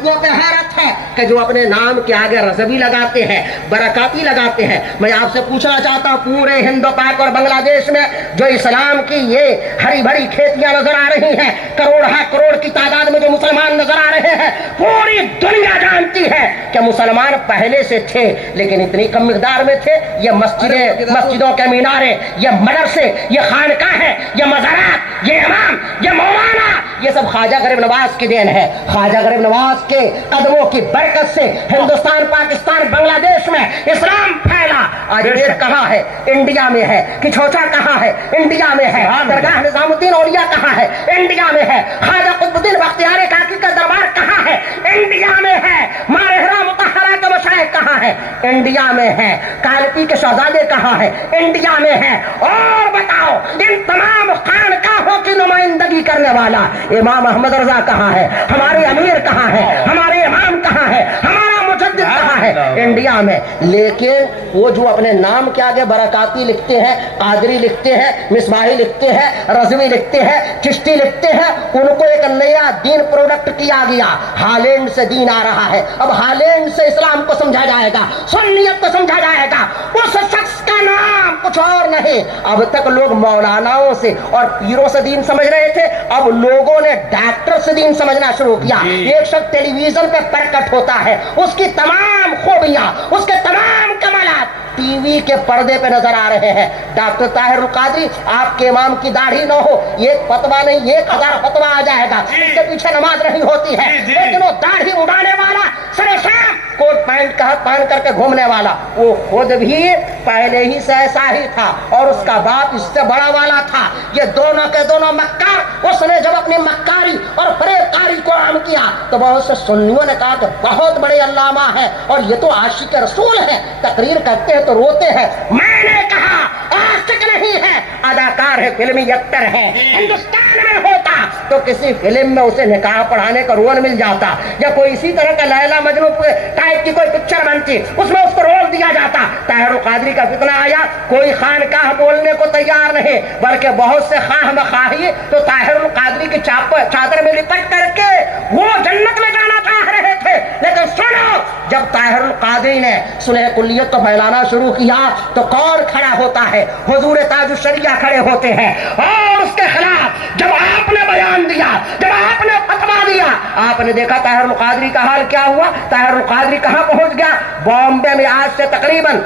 پہ حیرت ہے کہ جو اپنے نام کے آگے رضوی لگاتے ہیں، برکاتی لگاتے ہیں۔ میں آپ سے پوچھنا چاہتا ہوں، پورے ہند پاک اور بنگلہ دیش میں جو اسلام کی یہ ہری بھری کھیتیاں نظر آ رہی ہیں، کروڑ کی تعداد میں جو مسلمان نظر آ رہے ہیں، پوری دنیا جانتی ہے کہ مسلمان پہلے سے تھے لیکن اتنی کم مقدار میں تھے۔ یہ مسجدوں کے مینارے، یہ مدرسے، یہ خانقاہیں، یہ مزارات، یہ امام، یہ مولانا، یہ سب خواجہ غریب نواز کی دین ہے۔ خواجہ غریب نواز کے قدموں کی برکت سے ہندوستان، پاکستان، بنگلہ دیش میں اسلام پھیلا۔ آج وید کہاں ہے؟ انڈیا میں ہے۔ کچھوچا کہاں ہے؟ انڈیا میں ہے۔ درگاہ نظام الدین اولیاء کہاں ہے؟ انڈیا میں ہے۔ خواجہ قطب الدین بختیار کاکی کا دربار کہاں ہے؟ انڈیا میں ہے۔ مارہرہ مطہرہ کے مشائخ کہاں ہے؟ انڈیا میں ہے۔ کالپی کے شہزادے کہاں ہے؟ انڈیا میں ہے۔ اور بتاؤ، ان تمام خانقاہوں کی نمائندگی کرنے والا امام احمد رضا کہاں ہے؟ ہمارے امیر کہاں ہے؟ ہمارے امام کہاں ہے؟ ہمارا مجدد کہاں ہے؟ انڈیا میں۔ لیکن وہ جو اپنے نام کے آگے برکاتی لکھتے ہیں، قادری لکھتے ہیں، مصباحی لکھتے ہیں، رضوی لکھتے ہیں، چشتی لکھتے ہیں، ان کو ایک نیا دین پروڈکٹ کیا گیا۔ ہالینڈ سے دین آ رہا ہے، اب ہالینڈ سے اسلام کو سمجھا جائے گا، سنیت کو سمجھا جائے گا۔ اس شخص کا نام کچھ اور نہیں۔ اب تک لوگ مولاناؤں سے اور پیروں سے دین سمجھ رہے تھے، اب لوگوں نے ڈاکٹر سے دین سمجھنا شروع کیا۔ ایک شخص ٹیلی ویژن پہ پرکٹ ہوتا ہے، اس کی تمام خوبیاں، اس کے تمام کمالات ٹی وی کے پردے پہ نظر آ رہے ہیں۔ ڈاکٹر طاہر القادری، آپ کے امام کی داڑھی نہ ہو، ایک فتوا نہیں 1000 فتوا آ جائے گا، اس کے پیچھے نماز نہیں ہوتی ہے، لیکن وہ داڑھی اڑانے والا، سر شام کوٹ پینٹ کا پہن کر کے گھومنے والا، وہ خود بھی پہلے ہی سے ایسا ہی تھا اور اس کا باپ اس سے بڑا والا تھا۔ یہ دونوں کے دونوں مکار۔ اس نے جب اپنی مکاری اور فریب کاری کو عام کیا تو بہت سے سنیوں نے کہا کہ بہت بڑے علامہ ہیں اور یہ تو عاشق رسول ہے، تقریر کرتے ہیں تو روتے ہیں۔ میں نے کہا عاشق نہیں ہے، اداکار ہے، فلمی ایکٹر ہے۔ ہندوستان میں ہوتا تو کسی فلم میں اسے نکاح پڑھانے کا رول مل جاتا، یا کوئی اسی طرح کا لیلا مجنوں ٹائپ کی کوئی پکچر بنتی، اس میں اس کو رول دیا جاتا۔ طاہر القادری کا فتنہ آیا، کوئی خانقاہ بولنے کو تیار نہیں، بلکہ بہت سے خواہ مخواہی تو طاہر القادری کی چادر میں لپٹ کر کے وہ جنت میں جانا چاہ رہے تھے۔ لیکن سنو، جب طاہر القادری نے صلح کلیت کو پھیلانا شروع کیا تو کون کھڑا ہوتا ہے؟ حضور تاج الشریعہ کھڑے ہوتے ہیں، اور اس کے خلاف جب آپ نے بیان دیا، جب آپ نے فتوا دیا، آپ نے دیکھا طاہر القادری کا حال کیا ہوا۔ طاہر القادری کہاں پہنچ گیا؟ بامبے میں آج سے تقریباً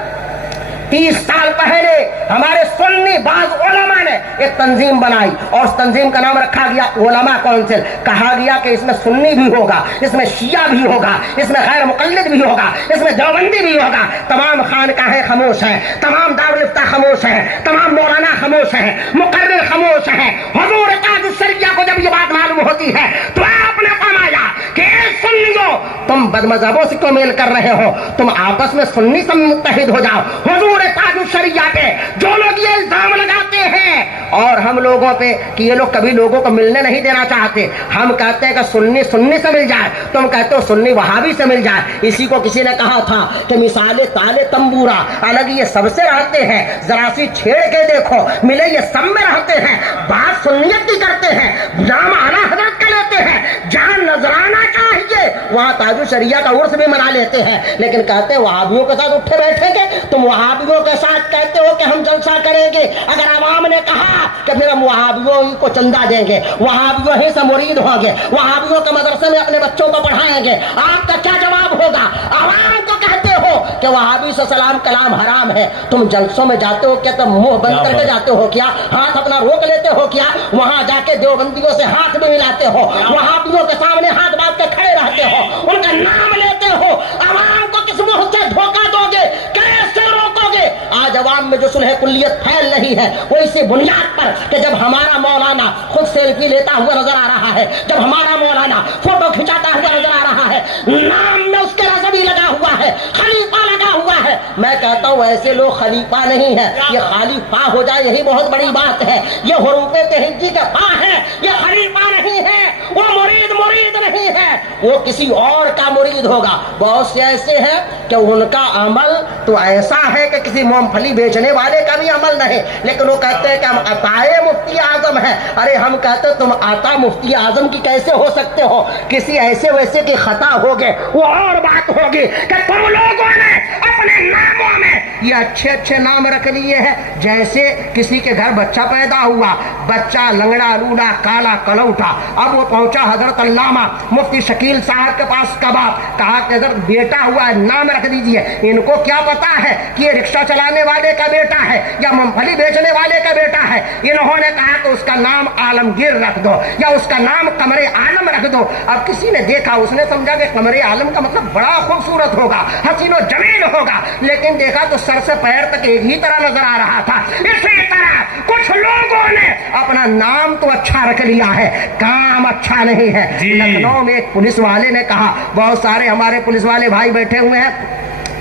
30 سال پہلے ہمارے سنی بعض علماء نے ایک تنظیم بنائی اور اس تنظیم کا نام رکھا گیا علماء کونسل۔ کہا گیا کہ اس میں سنی بھی ہوگا، اس میں شیعہ بھی ہوگا، اس میں غیر مقلد بھی ہوگا، اس میں دیوبندی بھی ہوگا۔ تمام خانقاہیں خاموش ہیں، تمام دارالفتہ خاموش ہیں، تمام مولانا خاموش ہیں، مقرر خاموش ہیں۔ حضور تاج الشریعہ کو جب یہ بات معلوم ہوتی ہے تو آپ نے فرمایا کہ اے سنیوں، تم بد مذہبوں سے کیوں میل کر رہے ہو؟ تم آپس میں سنی سے متحد ہو جاؤ۔ حضور تاج الشریعہ پہ جو لوگ یہ الزام لگاتے ہیں اور ہم لوگوں پہ کہ یہ لوگ کبھی لوگوں کو ملنے نہیں دینا چاہتے، ہم کہتے ہیں کہ سنی سے مل جائے، تم کہتے ہو سنی وہابی سے مل جائے۔ اسی کو کسی نے کہا تھا کہ مثالے تالے تمبورا الگ یہ سب سے رہتے ہیں، ذرا سی چھیڑ کے دیکھو، ملے یہ سب میں رہتے ہیں، بات سنیت کی کرتے ہیں، نام اعلیٰ حضرت کا لیتے ہیں، جہاں نذرانہ چاہیے وہاں تاج الشریعہ کا عرس بھی منا لیتے ہیں، لیکن کہتے ہیں وہابیوں کے ساتھ اٹھے بیٹھیں گے، تم وہابیوں کے ساتھ کہتے ہو کہ ہم جلسہ کریں گے۔ اگر عوام نے کہا کہ پھر ہم وہابیوں ہی کو چندہ دیں گے، وہابیوں ہی سے مرید ہوں گے، وہابیوں کے مدرسے میں اپنے بچوں کو پڑھائیں گے، آپ کا کیا جواب ہوگا؟ عوام کو کہتے ہو کہ وہابی سے سلام کلام حرام ہے، تم جلسوں میں جاتے ہو کیا؟ تم منہ بند کر کے جاتے ہو کیا؟ ہاتھ اپنا روک لیتے ہو کیا؟ وہاں جا کے دیوبندیوں سے ہاتھ بھی ملاتے ہو، وہابیوں کے سامنے ہاتھ باندھ کے کھڑے رہتے ہو، ان کا نام لیتے ہو، عوام کو کس منہ سے دھوکہ دو گے؟ کیسے روکو گے؟ آج عوام میں جو صلح کلیت پھیل رہی ہے وہ اسی بنیاد پر کہ جب ہمارا مولانا خود سیلفی لیتا ہوا نظر آ رہا ہے، جب ہمارا مولانا فوٹو کھنچاتا ہوا نظر آ رہا ہے، نام میں اس کے رضوی لگا ہوا ہے، خلیفہ لگا ہوا ہے، میں کہتا ہوں ایسے لوگ خلیفہ نہیں ہے، یہ خلیفہ ہو جائے یہی بہت بڑی بات ہے۔ یہ حروف تہجی کے پا ہے، یہ خلیفہ نہیں ہے، وہ مرید نہیں ہے، وہ کسی اور کا مرید ہوگا. بہت سے ایسے ہیں کہ ان کا عمل تو ایسا ہے کہ کسی مونگ پھلی بیچنے والے کا بھی عمل نہیں, لیکن وہ کہتے ہیں کہ ہم عطائے مفتی اعظم ہیں. ارے ہم کہتے تم عطا مفتی اعظم کی کیسے ہو سکتے ہو؟ کسی ایسے ویسے کی خطا ہوگی, وہ اور بات ہوگی کہ تم لوگوں نے اپنے ناموں میں یہ اچھے اچھے نام رکھ لیے ہیں. جیسے کسی کے گھر بچہ پیدا ہوا, بچہ لنگڑا لولا کالا کلوٹا, اب وہ پہنچا حضرت علامہ مفتی شکیل صاحب کے پاس کباب, کہا کہ اگر بیٹا ہوا ہے نام رکھ دیجئے. ان کو کیا پتا ہے کہ یہ رکشہ چلانے والے کا بیٹا ہے یا مونگ پھلی بیچنے والے کا بیٹا ہے؟ انہوں نے کہا کہ اس کا نام عالمگیر رکھ دو یا اس کا نام قمر عالم رکھ دو. اب کسی نے دیکھا, اس نے سمجھا کہ قمر عالم کا مطلب بڑا خوبصورت ہوگا, حسین و جمیل ہوگا, لیکن دیکھا تو سر سے پیر تک ایک ہی طرح نظر آ رہا تھا. اسی طرح کچھ لوگوں نے اپنا نام تو اچھا رکھ لیا ہے, کام اچھا نہیں ہے. لکھنؤ میں ایک پولیس والے نے کہا, بہت سارے ہمارے پولیس والے بھائی بیٹھے ہوئے ہیں,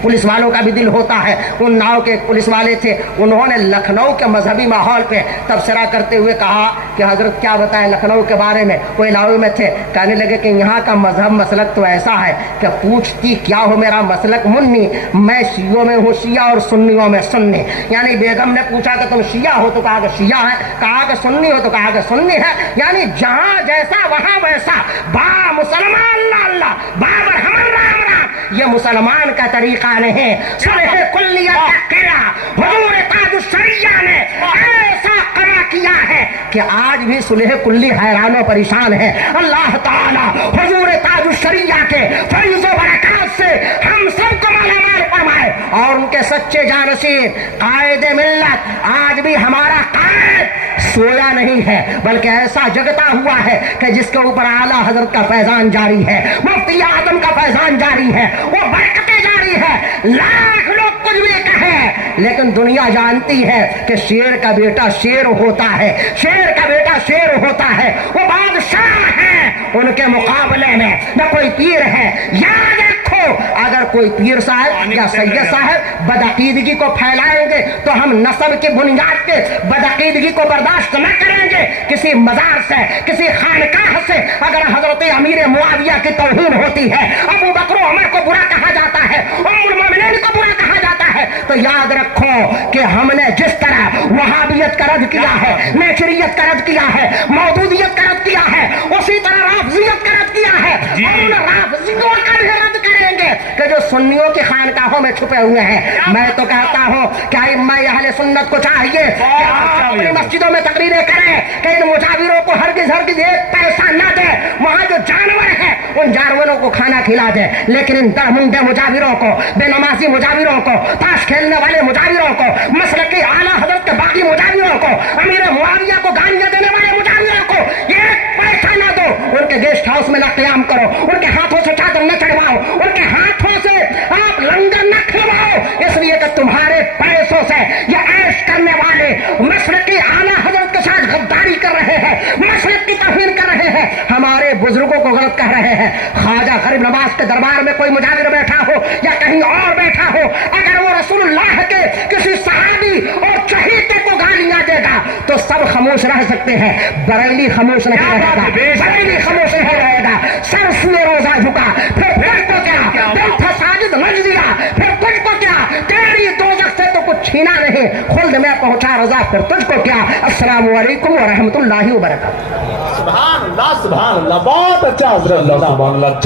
پولیس والوں کا بھی دل ہوتا ہے. ان ناؤ کے پولیس والے تھے, انہوں نے لکھنؤ کے مذہبی ماحول پہ تبصرہ کرتے ہوئے کہا کہ حضرت کیا بتائیں لکھنؤ کے بارے میں. وہ علاوے میں تھے, کہنے لگے کہ یہاں کا مذہب مسلک تو ایسا ہے کہ پوچھتی کیا ہو میرا مسلک منی, میں شیعوں میں ہوں شیعہ اور سنیوں میں سنی. یعنی بیگم نے پوچھا کہ تم شیعہ ہو تو کہا کہ شیعہ ہے, کہا کہ سنی ہو تو کہا کہ سنی ہے. یعنی جہاں جیسا وہاں ویسا. با مسلمان اللہ اللہ, بابر ہمر رام رام, یہ مسلمان کا طریقہ نہیں. صلح کلیہ کا قلعہ حضور تاج الشریعہ نے ایسا قرار کیا ہے کہ آج بھی صلح کلی حیران و پریشان ہے. اللہ تعالیٰ حضور تاج الشریعہ کے فیض و برکات سے ہم سب کو مالا مال فرمائے, اور ان کے سچے جانشین قائد ملت آج بھی ہمارا قائد سویا نہیں ہے بلکہ ایسا جگتا ہوا ہے کہ جس کے اوپر اعلیٰ حضرت کا فیضان جاری ہے, مفتی اعظم کا فیضان جاری ہے, وہ برکتیں جاری ہے. لاکھ لوگ کچھ بھی کہیں لیکن دنیا جانتی ہے کہ شیر کا بیٹا شیر ہوتا ہے, شیر کا بیٹا شیر ہوتا ہے. وہ بادشاہ ہے, ان کے مقابلے میں نہ کوئی پیر ہے. یاد رکھو, اگر کوئی پیر صاحب یا سید صاحب بدعقیدگی کو پھیلائیں گے تو ہم نسب کی بنیاد پہ بدعقیدگی کو برداشت نہ کریں گے. کسی مزار سے, کسی خانقاہ سے اگر حضرت امیر معاویہ کی توہین ہوتی ہے, ابو بکر و عمر کو برا کہا جاتا ہے, ام المومنین کو برا کہا جاتا ہے, تو یاد رکھو کہ ہم نے جس طرح وہابیت کا رد کیا ہے, نیچریت کا رد کیا ہے, مودودیت کا رد کیا ہے, اسی طرح رافضیت کا رد کیا ہے. اور ان رافضیوں کا بھی رد کریں گے کہ جو سنیوں کی خانقاہوں میں چھپے ہوئے ہیں. میں تو کہتا ہوں کہ ائمہ اہل سنت کو چاہیے کہ اپنی مسجدوں میں تقریریں کریں کہ ان مجاوروں کو ہرگز ہرگز ایک پیسہ نہ دے. وہاں جو جانور ہیں ان جانوروں کو کھانا کھلا دے, لیکن ان درمندے مجاوروں کو, بے نمازی مجاوروں کو, تاش کھیلنے والے مجاوروں کو, مسلکی اعلیٰ حضرت کے باقی مجاوروں کو, امیر معاویہ کو گالیاں دینے والے مجاوروں کو ایک پیسہ نہ دو. ان کے گیسٹ ہاؤس میں نہ قیام کرو, ان کے ہاتھوں سے چادر نہ چڑھواؤ, ان کے ہاتھوں سے آپ لنگر نہ کھلواؤ, اس لیے کہ تمہارے پیسوں سے یہ عیش کرنے والے مشرقی اعلیٰ حضرت کے ساتھ غداری کر رہے ہیں, مشرق کی توہین کر رہے ہیں, ہمارے بزرگوں کو غلط کہہ رہے ہیں. خواجہ غریب نواز کے دربار میں کوئی مجاور بیٹھا ہو یا کہیں اور بیٹھا ہو, اگر وہ رسول اللہ کے کسی صحابی اور چہیتے کو گالیاں دے گا تو سب خاموش رہ سکتے ہیں, بریلی خاموش نہیں رہے گا, بریلی خاموش نہیں رہے گا. سر سوئے روزہ جھکا, پھر کو کیا دل تھا ساجد مج دیا, پھر تجھ کو کیا تیری دوزخ سے تو کچھ چھینا نہیں, خلد میں پہنچا رضا پھر تجھ کو کیا. السلام علیکم ورحمۃ اللہ وبرکاتہ. سبحان اللہ, سبحان اللہ, بہت اچھا حضرت, سبحان اللہ.